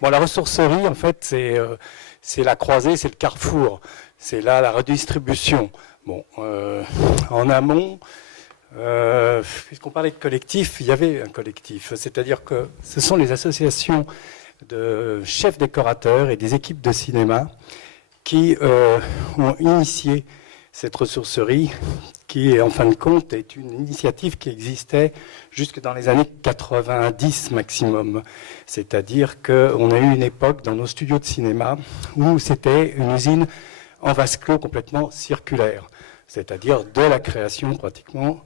Bon, la ressourcerie, en fait, c'est la croisée, c'est le carrefour. C'est là la redistribution. Bon, en amont, puisqu'on parlait de collectif, il y avait un collectif. C'est-à-dire que ce sont les associations de chefs décorateurs et des équipes de cinéma qui ont initié cette ressourcerie qui, en fin de compte, est une initiative qui existait jusque dans les années 90 maximum. C'est-à-dire qu'on a eu une époque dans nos studios de cinéma où c'était une usine en vase clos complètement circulaire. C'est-à-dire de la création pratiquement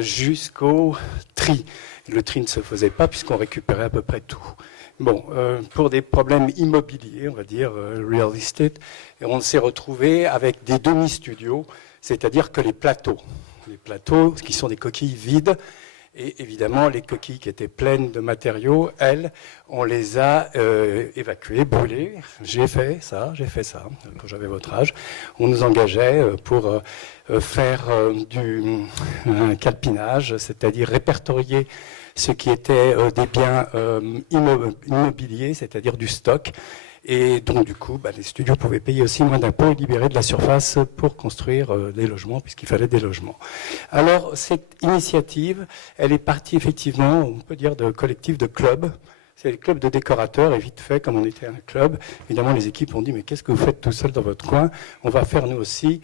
jusqu'au tri. Le tri ne se faisait pas puisqu'on récupérait à peu près tout. Bon, pour des problèmes immobiliers, on va dire real estate, on s'est retrouvé avec des demi-studios, c'est-à-dire que les plateaux, qui sont des coquilles vides, et évidemment les coquilles qui étaient pleines de matériaux, elles, on les a évacuées, brûlées. J'ai fait ça, quand j'avais votre âge. On nous engageait pour faire un calpinage, c'est-à-dire répertorier ce qui était des biens immobiliers, c'est-à-dire du stock. Et donc, du coup, les studios pouvaient payer aussi moins d'impôts et libérer de la surface pour construire des logements, puisqu'il fallait des logements. Alors, cette initiative, elle est partie effectivement, on peut dire, de collectifs, de clubs. C'est le club de décorateurs, et vite fait, comme on était un club, évidemment, les équipes ont dit, mais qu'est-ce que vous faites tout seul dans votre coin? On va faire, nous aussi,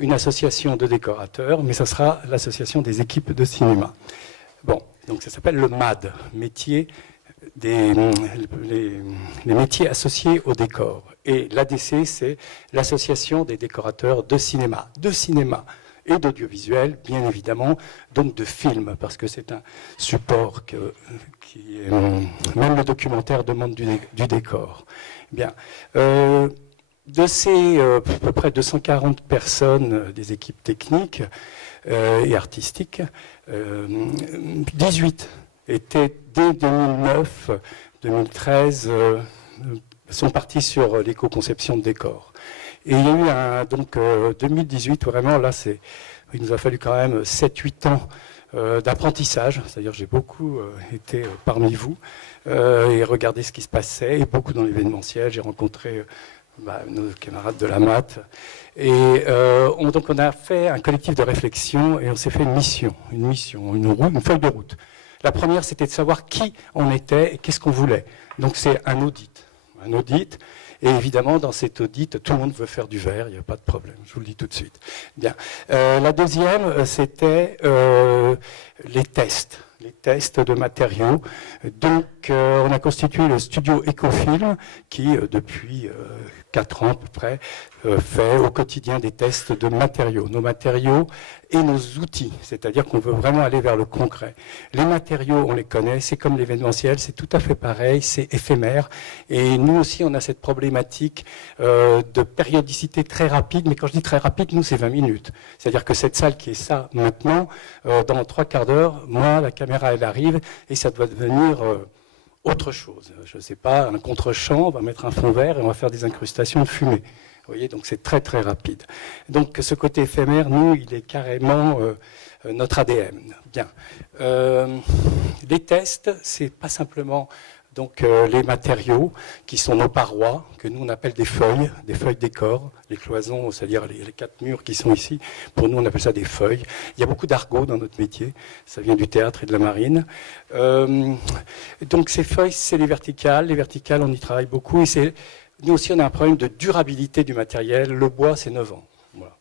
une association de décorateurs, mais ça sera l'association des équipes de cinéma. Bon, donc ça s'appelle le MAD, les métiers associés au décor. Et l'ADC, c'est l'association des décorateurs de cinéma et d'audiovisuel, bien évidemment, donc de film, parce que c'est un support qui est, même le documentaire demande du décor. Bien. De ces à peu près 240 personnes des équipes techniques et artistiques, 18 étaient dès 2009-2013 sont partis sur l'éco-conception de décors. Et il y a eu donc 2018, vraiment là, il nous a fallu quand même 7-8 ans d'apprentissage, c'est-à-dire j'ai beaucoup été parmi vous et regardé ce qui se passait, et beaucoup dans l'événementiel, j'ai rencontré nos camarades de la maths. Et donc on a fait un collectif de réflexion et on s'est fait une feuille de route. La première, c'était de savoir qui on était et qu'est-ce qu'on voulait. Donc c'est un audit. Et évidemment, dans cet audit, tout le monde veut faire du verre, il n'y a pas de problème, je vous le dis tout de suite. Bien. La deuxième, c'était les tests de matériaux. Donc, on a constitué le studio Ecofilm qui, depuis 4 ans à peu près, fait au quotidien des tests de matériaux, nos matériaux et nos outils, c'est-à-dire qu'on veut vraiment aller vers le concret. Les matériaux, on les connaît, c'est comme l'événementiel, c'est tout à fait pareil, c'est éphémère, et nous aussi on a cette problématique de périodicité très rapide, mais quand je dis très rapide, nous c'est 20 minutes. C'est-à-dire que cette salle qui est ça maintenant, dans 3 quarts d'heure, moi, la caméra elle arrive, et ça doit devenir autre chose. Je ne sais pas, un contre-champ, on va mettre un fond vert et on va faire des incrustations de fumée. Vous voyez, donc c'est très très rapide. Donc ce côté éphémère, nous, il est carrément notre ADN. Bien. Les tests, c'est pas simplement donc les matériaux qui sont nos parois, que nous on appelle des feuilles décor, les cloisons, c'est-à-dire les 4 murs qui sont ici, pour nous on appelle ça des feuilles. Il y a beaucoup d'argot dans notre métier, ça vient du théâtre et de la marine. Donc ces feuilles, c'est les verticales on y travaille beaucoup, et nous aussi on a un problème de durabilité du matériel, le bois c'est 9 ans. Voilà.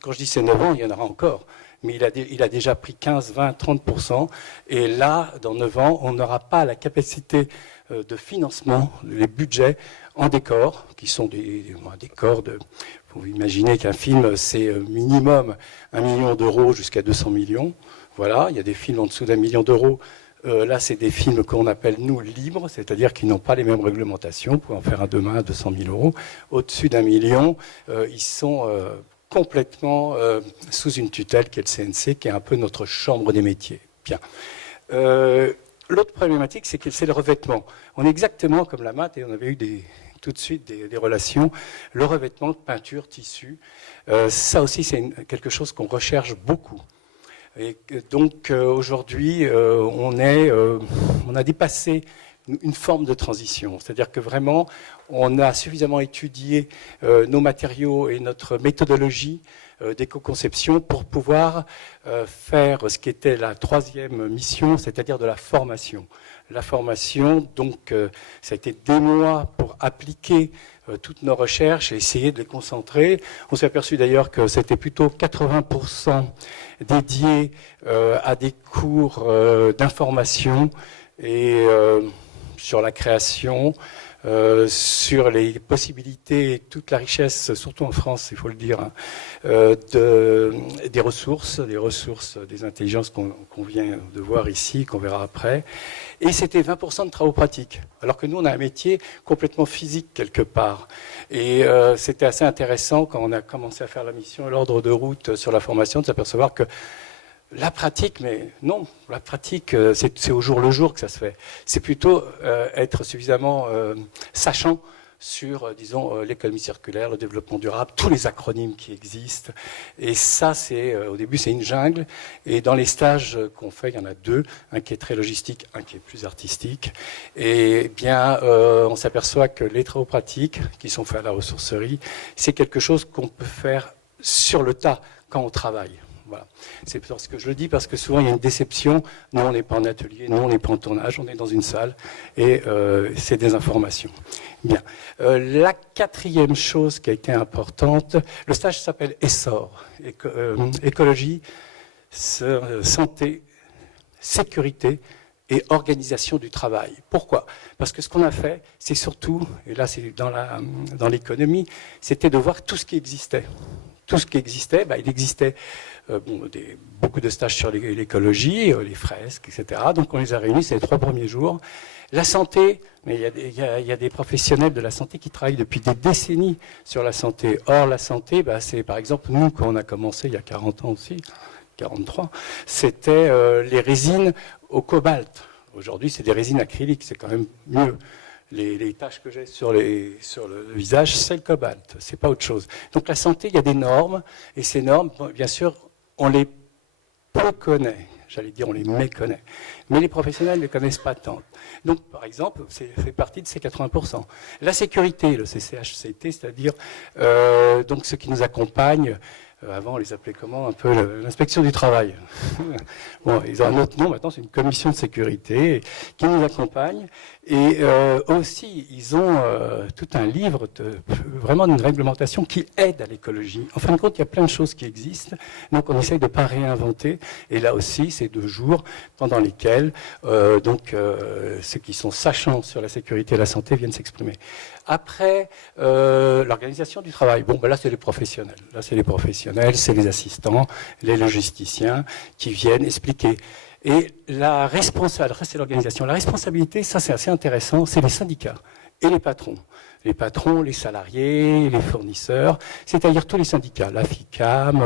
Quand je dis c'est 9 ans, il y en aura encore. Mais il a déjà pris 15, 20, 30%. Et là, dans 9 ans, on n'aura pas la capacité de financement, les budgets en décors, qui sont des décors de... Vous imaginez qu'un film, c'est minimum 1 million d'euros jusqu'à 200 millions. Voilà, il y a des films en dessous d'1 million d'euros. Là, c'est des films qu'on appelle, nous, libres, c'est-à-dire qu'ils n'ont pas les mêmes réglementations. Pour en faire un demain à 200 000 euros. Au-dessus d'1 million, ils sont... complètement sous une tutelle qui est le CNC, qui est un peu notre chambre des métiers. Bien. L'autre problématique, c'est que c'est le revêtement. On est exactement comme la maths, et on avait eu tout de suite des relations. Le revêtement de peinture, tissu, ça aussi, c'est quelque chose qu'on recherche beaucoup. Et donc, aujourd'hui, on a dépassé une forme de transition. C'est-à-dire que vraiment, on a suffisamment étudié nos matériaux et notre méthodologie d'éco-conception pour pouvoir faire ce qui était la troisième mission, c'est-à-dire de la formation. La formation, donc, ça a été des mois pour appliquer toutes nos recherches et essayer de les concentrer. On s'est aperçu d'ailleurs que c'était plutôt 80% dédié à des cours d'information et sur la création, sur les possibilités, toute la richesse, surtout en France, il faut le dire, hein, des ressources, des intelligences qu'on vient de voir ici, qu'on verra après. Et c'était 20% de travaux pratiques, alors que nous, on a un métier complètement physique quelque part. Et c'était assez intéressant quand on a commencé à faire la mission, l'ordre de route sur la formation, de s'apercevoir que la pratique, mais non, la pratique, c'est au jour le jour que ça se fait. C'est plutôt être suffisamment sachant sur, disons, l'économie circulaire, le développement durable, tous les acronymes qui existent. Et ça, au début, c'est une jungle. Et dans les stages qu'on fait, il y en a deux, un qui est très logistique, un qui est plus artistique. Et bien, on s'aperçoit que les travaux pratiques, qui sont faits à la ressourcerie, c'est quelque chose qu'on peut faire sur le tas quand on travaille. Voilà. C'est parce que je le dis parce que souvent il y a une déception. Nous, on n'est pas en atelier, nous, on n'est pas en tournage, on est dans une salle et c'est des informations. Bien. La quatrième chose qui a été importante, le stage s'appelle Essor, écologie, santé, sécurité et organisation du travail. Pourquoi ? Parce que ce qu'on a fait, c'est surtout, et là c'est dans l'économie, c'était de voir tout ce qui existait. Tout ce qui existait, il existait beaucoup de stages sur l'écologie, les fresques, etc. Donc on les a réunis, c'est les 3 premiers jours. La santé, mais il y a des professionnels de la santé qui travaillent depuis des décennies sur la santé. Or, la santé, c'est par exemple nous, quand on a commencé il y a 40 ans aussi, 43, c'était les résines au cobalt. Aujourd'hui, c'est des résines acryliques, c'est quand même mieux. Les taches que j'ai sur le visage, c'est le cobalt, c'est pas autre chose. Donc la santé, il y a des normes, et ces normes, bien sûr, on les peu connaît, j'allais dire on les méconnaît, mais les professionnels ne les connaissent pas tant. Donc par exemple, c'est fait partie de ces 80%. La sécurité, le CCHCT, c'est-à-dire donc ceux qui nous accompagnent. Avant, on les appelait comment ? Un peu l'inspection du travail. Bon, ils ont un autre nom, maintenant c'est une commission de sécurité qui nous accompagne. Et aussi, ils ont tout un livre, vraiment d'une réglementation qui aide à l'écologie. En fin de compte, il y a plein de choses qui existent, donc on essaye de ne pas réinventer. Et là aussi, c'est 2 jours pendant lesquels ceux qui sont sachants sur la sécurité et la santé viennent s'exprimer. Après, l'organisation du travail. Là, c'est les professionnels. Là, c'est les professionnels, c'est les assistants, les logisticiens qui viennent expliquer. Et la responsabilité, c'est l'organisation. La responsabilité, ça, c'est assez intéressant, c'est les syndicats et les patrons. Les patrons, les salariés, les fournisseurs, c'est-à-dire tous les syndicats, la FICAM,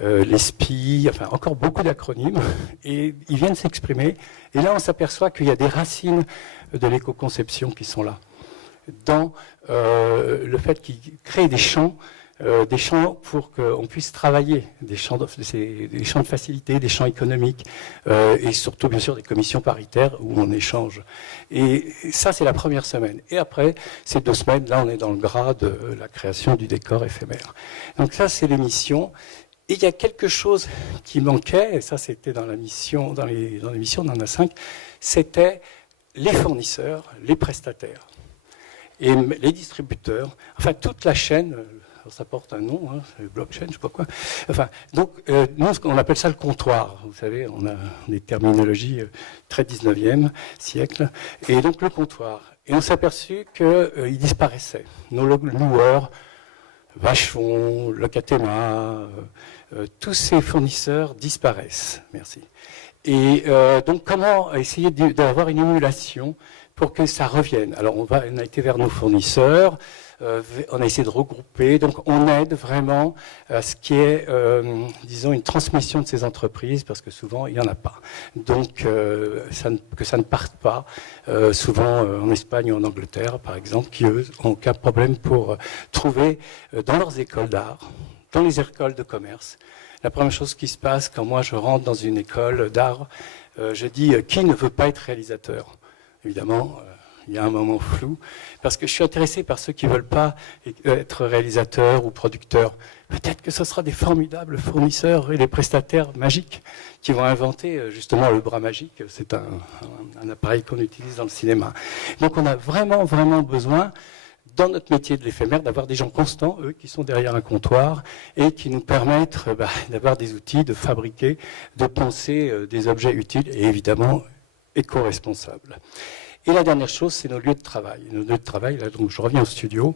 les SPI, enfin encore beaucoup d'acronymes, et ils viennent s'exprimer. Et là, on s'aperçoit qu'il y a des racines de l'éco-conception qui sont là. Dans le fait qu'ils créent des champs pour qu'on puisse travailler, des champs de facilité, des champs économiques, et surtout bien sûr des commissions paritaires où on échange. Et ça, c'est la première semaine. Et après, ces 2 semaines, là, on est dans le gras de la création du décor éphémère. Donc ça, c'est l'émission. Et il y a quelque chose qui manquait, et ça, c'était dans la mission, dans l'émission, on en a 5, c'était les fournisseurs, les prestataires. Et les distributeurs, enfin toute la chaîne, ça porte un nom, hein, blockchain, je ne sais pas quoi. Enfin, donc, nous, on appelle ça le comptoir. Vous savez, on a des terminologies très 19e siècle. Et donc, le comptoir. Et on s'est aperçu qu'il disparaissait. Nos loueurs, Vachon, Locatema, tous ces fournisseurs disparaissent. Merci. Et donc, comment essayer d'avoir une émulation pour que ça revienne. Alors, on a été vers nos fournisseurs, on a essayé de regrouper, donc on aide vraiment à ce qui est, disons, une transmission de ces entreprises, parce que souvent, il n'y en a pas. Donc, que ça ne parte pas, souvent en Espagne ou en Angleterre, par exemple, qui, eux, n'ont aucun problème pour trouver dans leurs écoles d'art, dans les écoles de commerce. La première chose qui se passe quand moi je rentre dans une école d'art, je dis qui ne veut pas être réalisateur ? évidemment, il y a un moment flou, parce que je suis intéressé par ceux qui ne veulent pas être réalisateurs ou producteurs. Peut-être que ce sera des formidables fournisseurs et des prestataires magiques qui vont inventer justement le bras magique. C'est un appareil qu'on utilise dans le cinéma. Donc on a vraiment, vraiment besoin, dans notre métier de l'éphémère, d'avoir des gens constants, eux, qui sont derrière un comptoir et qui nous permettent d'avoir des outils, de fabriquer, de penser des objets utiles et évidemment éco-responsables. Et la dernière chose, c'est nos lieux de travail. Nos lieux de travail, là, donc je reviens au studio.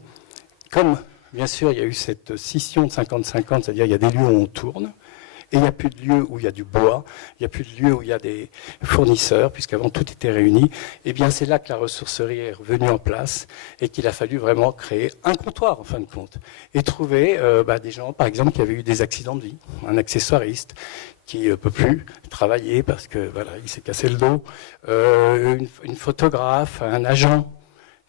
Comme, bien sûr, il y a eu cette scission de 50-50, c'est-à-dire il y a des lieux où on tourne, et il n'y a plus de lieux où il y a du bois, il n'y a plus de lieux où il y a des fournisseurs, puisqu'avant tout était réuni. Et bien c'est là que la ressourcerie est revenue en place et qu'il a fallu vraiment créer un comptoir, en fin de compte, et trouver des gens, par exemple, qui avaient eu des accidents de vie, un accessoiriste, qui ne peut plus travailler parce que voilà, il s'est cassé le dos, une photographe, un agent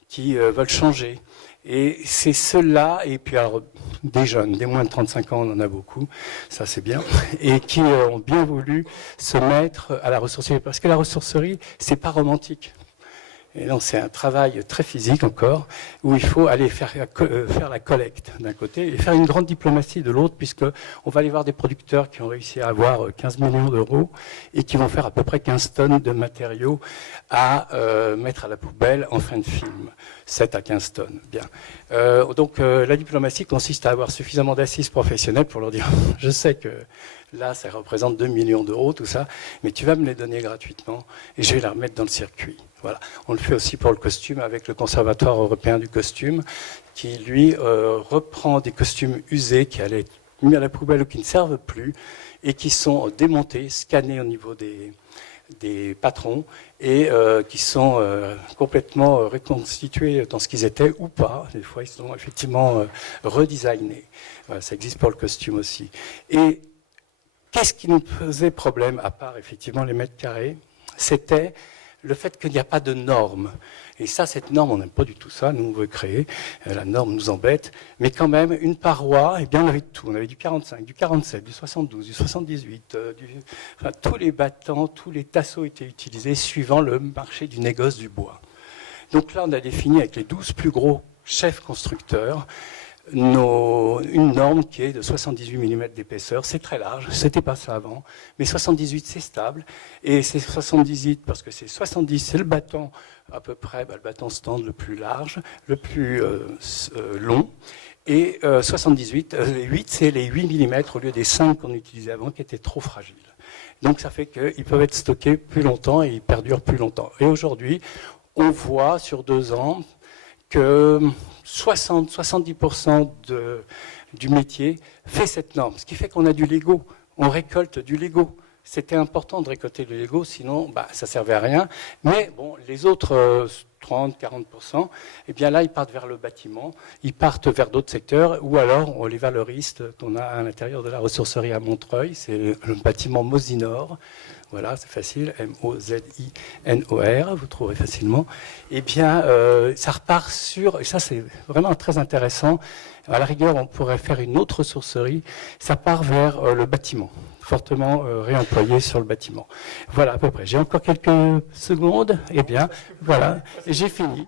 qui veulent changer. Et c'est ceux-là, et puis alors, des jeunes, des moins de 35 ans, on en a beaucoup, ça c'est bien, et qui ont bien voulu se mettre à la ressourcerie, parce que la ressourcerie, c'est pas romantique. Et donc c'est un travail très physique encore, où il faut aller faire la collecte d'un côté et faire une grande diplomatie de l'autre, puisqu'on va aller voir des producteurs qui ont réussi à avoir 15 millions d'euros et qui vont faire à peu près 15 tonnes de matériaux à mettre à la poubelle en fin de film. 7 à 15 tonnes, bien. Donc la diplomatie consiste à avoir suffisamment d'assises professionnelles pour leur dire « je sais que là ça représente 2 millions d'euros, tout ça, mais tu vas me les donner gratuitement et je vais les remettre dans le circuit ». Voilà. On le fait aussi pour le costume avec le Conservatoire européen du costume qui, lui, reprend des costumes usés qui allaient être mis à la poubelle ou qui ne servent plus et qui sont démontés, scannés au niveau des patrons et qui sont complètement reconstitués dans ce qu'ils étaient ou pas. Des fois, ils sont effectivement redesignés. Voilà, ça existe pour le costume aussi. Et qu'est-ce qui nous posait problème, à part effectivement les mètres carrés? C'était le fait qu'il n'y a pas de normes. Et ça, cette norme, on n'aime pas du tout ça, nous on veut créer, la norme nous embête, mais quand même, une paroi, eh bien on avait de tout, on avait du 45, du 47, du 72, du 78, enfin, tous les battants, tous les tasseaux étaient utilisés suivant le marché du négoce du bois. Donc là, on a défini avec les 12 plus gros chefs constructeurs, une norme qui est de 78 mm d'épaisseur. C'est très large, c'était pas ça avant, mais 78 c'est stable, et c'est 78 parce que c'est 70, c'est le bâton à peu près, le bâton stand le plus large, le plus long, et 78, 8 c'est les 8 mm au lieu des 5 qu'on utilisait avant qui étaient trop fragiles. Donc ça fait qu'ils peuvent être stockés plus longtemps et ils perdurent plus longtemps. Et aujourd'hui, on voit sur 2 ans que 60-70% du métier fait cette norme. Ce qui fait qu'on a du Lego, on récolte du Lego. C'était important de récolter le Lego, sinon ça ne servait à rien. Mais bon, les autres 30-40%, eh bien là, ils partent vers le bâtiment, ils partent vers d'autres secteurs, ou alors les valoristes qu'on a à l'intérieur de la ressourcerie à Montreuil, c'est le bâtiment Mosinor. Voilà, c'est facile, M-O-Z-I-N-O-R, vous trouverez facilement. Eh bien, ça repart sur, et ça c'est vraiment très intéressant, à la rigueur on pourrait faire une autre ressourcerie, ça part vers le bâtiment, fortement réemployé sur le bâtiment. Voilà à peu près, j'ai encore quelques secondes, eh bien, voilà, j'ai fini.